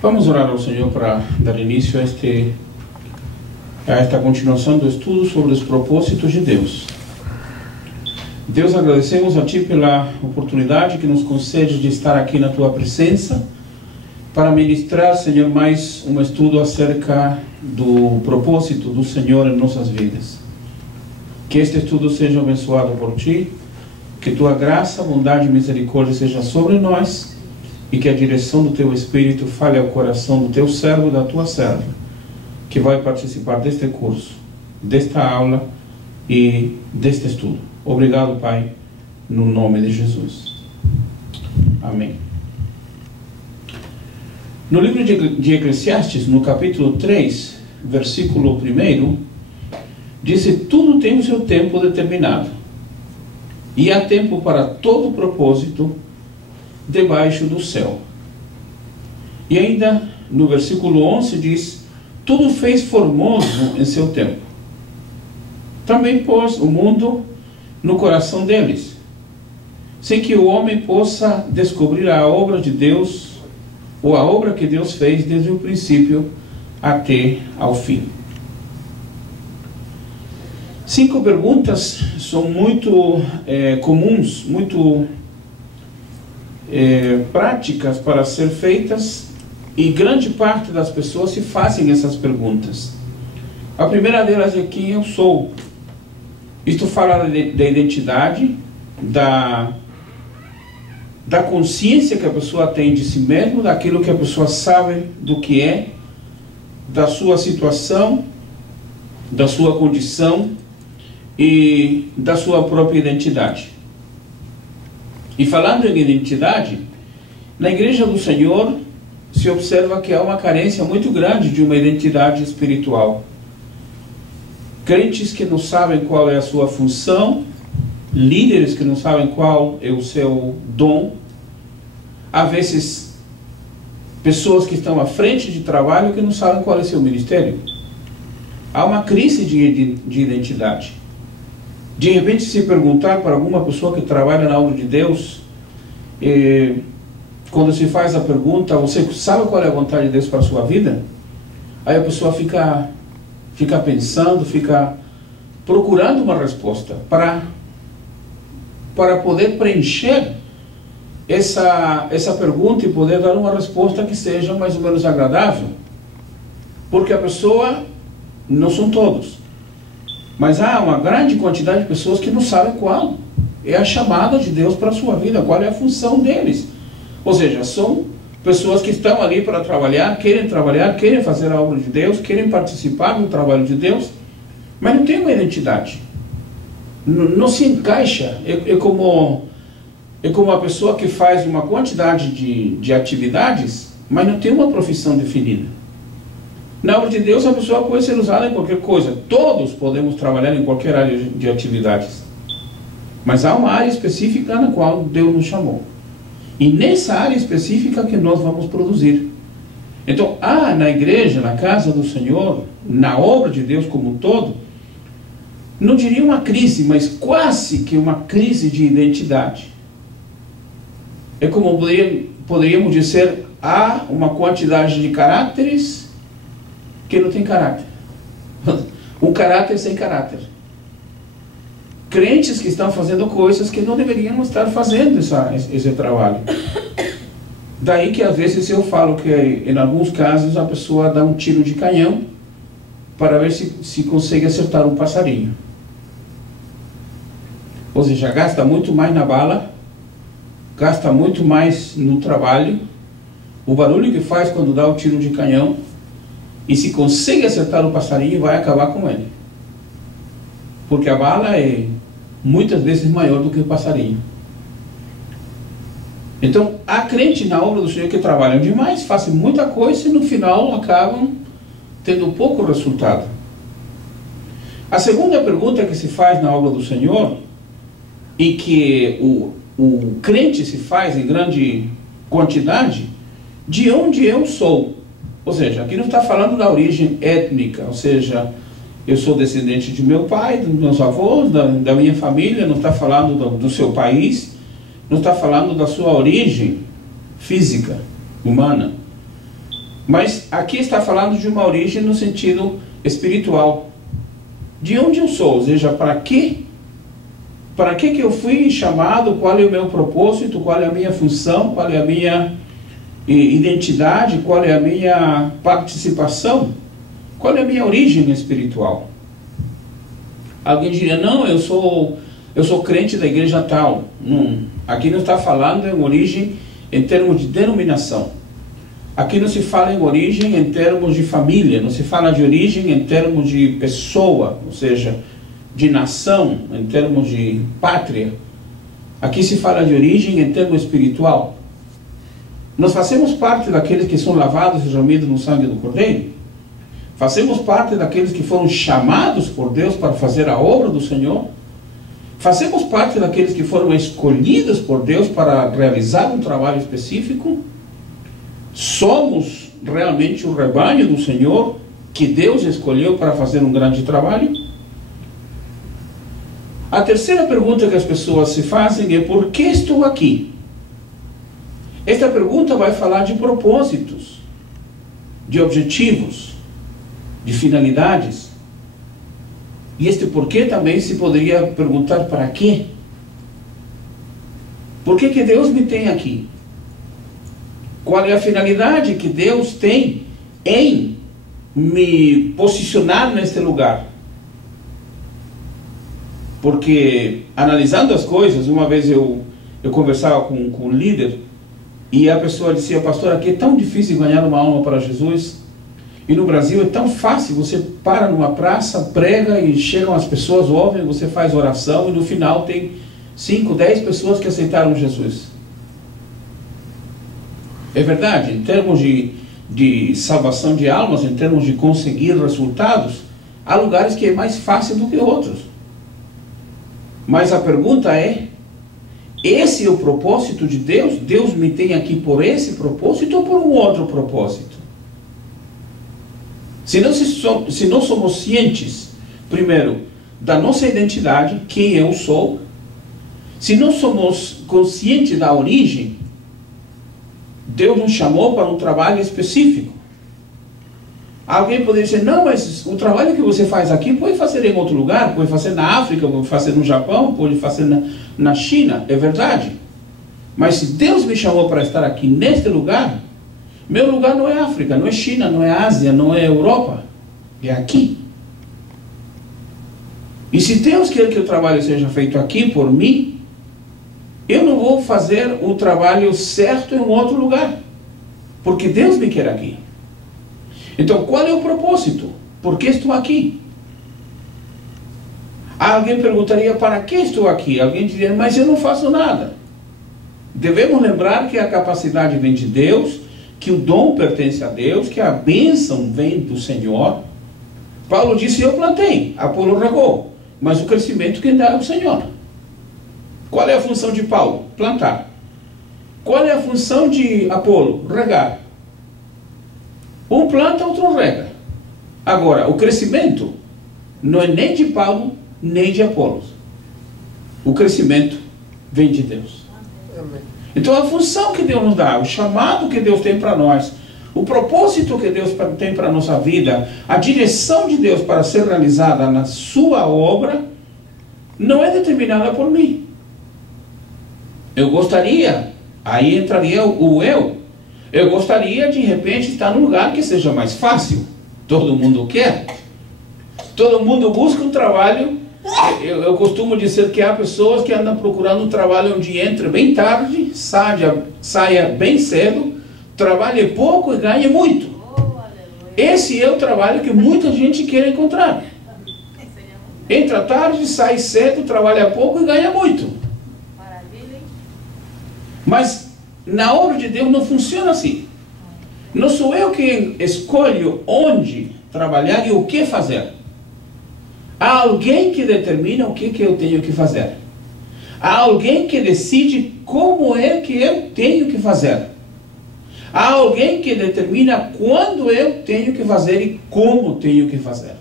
Vamos orar ao Senhor para dar início a esta continuação do estudo sobre os propósitos de Deus. Deus, agradecemos a Ti pela oportunidade que nos concede de estar aqui na Tua presença para ministrar, Senhor, mais um estudo acerca do propósito do Senhor em nossas vidas. Que este estudo seja abençoado por Ti, que Tua graça, bondade e misericórdia seja sobre nós e que a direção do Teu Espírito fale ao coração do Teu servo e da Tua serva, que vai participar deste curso, desta aula e deste estudo. Obrigado, Pai, no nome de Jesus. Amém. No livro de Eclesiastes, no capítulo 3, versículo 1, diz: tudo tem o seu tempo determinado, e há tempo para todo propósito debaixo do céu. E ainda no versículo 11 diz: tudo fez formoso em seu tempo. Também pôs o mundo no coração deles, sem que o homem possa descobrir a obra de Deus, ou a obra que Deus fez desde o princípio até ao fim. 5 perguntas são muito comuns, muito práticas para ser feitas, e grande parte das pessoas se fazem essas perguntas. A primeira delas é: quem eu sou? Isto fala da identidade, da consciência que a pessoa tem de si mesma, daquilo que a pessoa sabe do que é, da sua situação, da sua condição e da sua própria identidade. E falando em identidade, na Igreja do Senhor se observa que há uma carência muito grande de uma identidade espiritual. Crentes que não sabem qual é a sua função, líderes que não sabem qual é o seu dom, às vezes pessoas que estão à frente de trabalho que não sabem qual é o seu ministério. Há uma crise de identidade. De repente, se perguntar para alguma pessoa que trabalha na obra de Deus, quando se faz a pergunta: você sabe qual é a vontade de Deus para a sua vida? Aí a pessoa fica pensando, fica procurando uma resposta para poder preencher essa pergunta e poder dar uma resposta que seja mais ou menos agradável. Porque a pessoa, não são todos, mas há uma grande quantidade de pessoas que não sabem qual é a chamada de Deus para a sua vida, qual é a função deles. Ou seja, são pessoas que estão ali para trabalhar, querem fazer a obra de Deus, querem participar do trabalho de Deus, mas não tem uma identidade. Não se encaixa. É como a pessoa que faz uma quantidade de atividades, mas não tem uma profissão definida. Na obra de Deus, a pessoa pode ser usada em qualquer coisa. Todos podemos trabalhar em qualquer área de atividades. Mas há uma área específica na qual Deus nos chamou. E nessa área específica que nós vamos produzir. Então, há na igreja, na casa do Senhor, na obra de Deus como um todo, não diria uma crise, mas quase que uma crise de identidade. É como poderíamos dizer: há uma quantidade de caráteres que não tem caráter. Um caráter sem caráter. Crentes que estão fazendo coisas que não deveriam estar fazendo esse trabalho. Daí que às vezes eu falo que em alguns casos a pessoa dá um tiro de canhão para ver se consegue acertar um passarinho. Ou seja, gasta muito mais na bala, gasta muito mais no trabalho, o barulho que faz quando dá o tiro de canhão, e se consegue acertar o passarinho, vai acabar com ele. Porque a bala é muitas vezes maior do que o passarinho. Então, há crentes na obra do Senhor que trabalham demais, fazem muita coisa e no final acabam tendo pouco resultado. A segunda pergunta que se faz na obra do Senhor, e que o crente se faz em grande quantidade: de onde eu sou? Ou seja, aqui não está falando da origem étnica, ou seja, eu sou descendente de meu pai, dos meus avós, da minha família. Não está falando do seu país, não está falando da sua origem física, humana. Mas aqui está falando de uma origem no sentido espiritual. De onde eu sou? Ou seja, para quê? Para que eu fui chamado? Qual é o meu propósito? Qual é a minha função? Qual é a minha identidade? Qual é a minha participação? Qual é a minha origem espiritual? Alguém diria, não, eu sou crente da igreja tal. Não, aqui não está falando em origem em termos de denominação. Aqui não se fala em origem em termos de família, não se fala de origem em termos de pessoa, ou seja, de nação, em termos de pátria. Aqui se fala de origem em termos espiritual. Nós fazemos parte daqueles que são lavados e remidos no sangue do Cordeiro. Fazemos parte daqueles que foram chamados por Deus para fazer a obra do Senhor. Fazemos parte daqueles que foram escolhidos por Deus para realizar um trabalho específico. Somos realmente o rebanho do Senhor que Deus escolheu para fazer um grande trabalho. A terceira pergunta que as pessoas se fazem é: por que estou aqui? Esta pergunta vai falar de propósitos, de objetivos, de finalidades. E este porquê também se poderia perguntar: para quê? Por que Deus me tem aqui? Qual é a finalidade que Deus tem em me posicionar neste lugar? Porque, analisando as coisas, uma vez eu conversava com um líder, e a pessoa dizia: pastor, aqui é tão difícil ganhar uma alma para Jesus, e no Brasil é tão fácil, você para numa praça, prega e chegam as pessoas, ouvem, você faz oração e no final tem 5, 10 pessoas que aceitaram Jesus. É verdade, em termos de salvação de almas, em termos de conseguir resultados, há lugares que é mais fácil do que outros. Mas a pergunta é: esse é o propósito de Deus? Deus me tem aqui por esse propósito ou por um outro propósito? Se nós somos cientes, primeiro, da nossa identidade, quem eu sou, se nós somos conscientes da origem, Deus nos chamou para um trabalho específico. Alguém poderia dizer: não, mas o trabalho que você faz aqui pode fazer em outro lugar, pode fazer na África, pode fazer no Japão, pode fazer na China. É verdade. Mas se Deus me chamou para estar aqui neste lugar, meu lugar não é África, não é China, não é Ásia, não é Europa. É aqui. E se Deus quer que o trabalho seja feito aqui por mim, eu não vou fazer o trabalho certo em outro lugar, porque Deus me quer aqui. Então, qual é o propósito? Por que estou aqui? Alguém perguntaria: para que estou aqui? Alguém diria: mas eu não faço nada. Devemos lembrar que a capacidade vem de Deus, que o dom pertence a Deus, que a bênção vem do Senhor. Paulo disse: eu plantei, Apolo regou, mas o crescimento quem dá é o Senhor. Qual é a função de Paulo? Plantar. Qual é a função de Apolo? Regar. Um planta, outro rega. Agora, o crescimento não é nem de Paulo, nem de Apolos. O crescimento vem de Deus. Amém. Então a função que Deus nos dá, o chamado que Deus tem para nós, o propósito que Deus tem para a nossa vida, a direção de Deus para ser realizada na sua obra, não é determinada por mim. Eu gostaria, aí entraria o eu. Eu gostaria de repente estar num lugar que seja mais fácil. Todo mundo quer. Todo mundo busca um trabalho. Eu costumo dizer que há pessoas que andam procurando um trabalho onde entra bem tarde, saia bem cedo, trabalhe pouco e ganhe muito. Esse é o trabalho que muita gente quer encontrar. Entra tarde, sai cedo, trabalha pouco e ganha muito. Mas na obra de Deus não funciona assim. Não sou eu quem escolho onde trabalhar e o que fazer. Há alguém que determina o que eu tenho que fazer. Há alguém que decide como é que eu tenho que fazer. Há alguém que determina quando eu tenho que fazer e como tenho que fazer.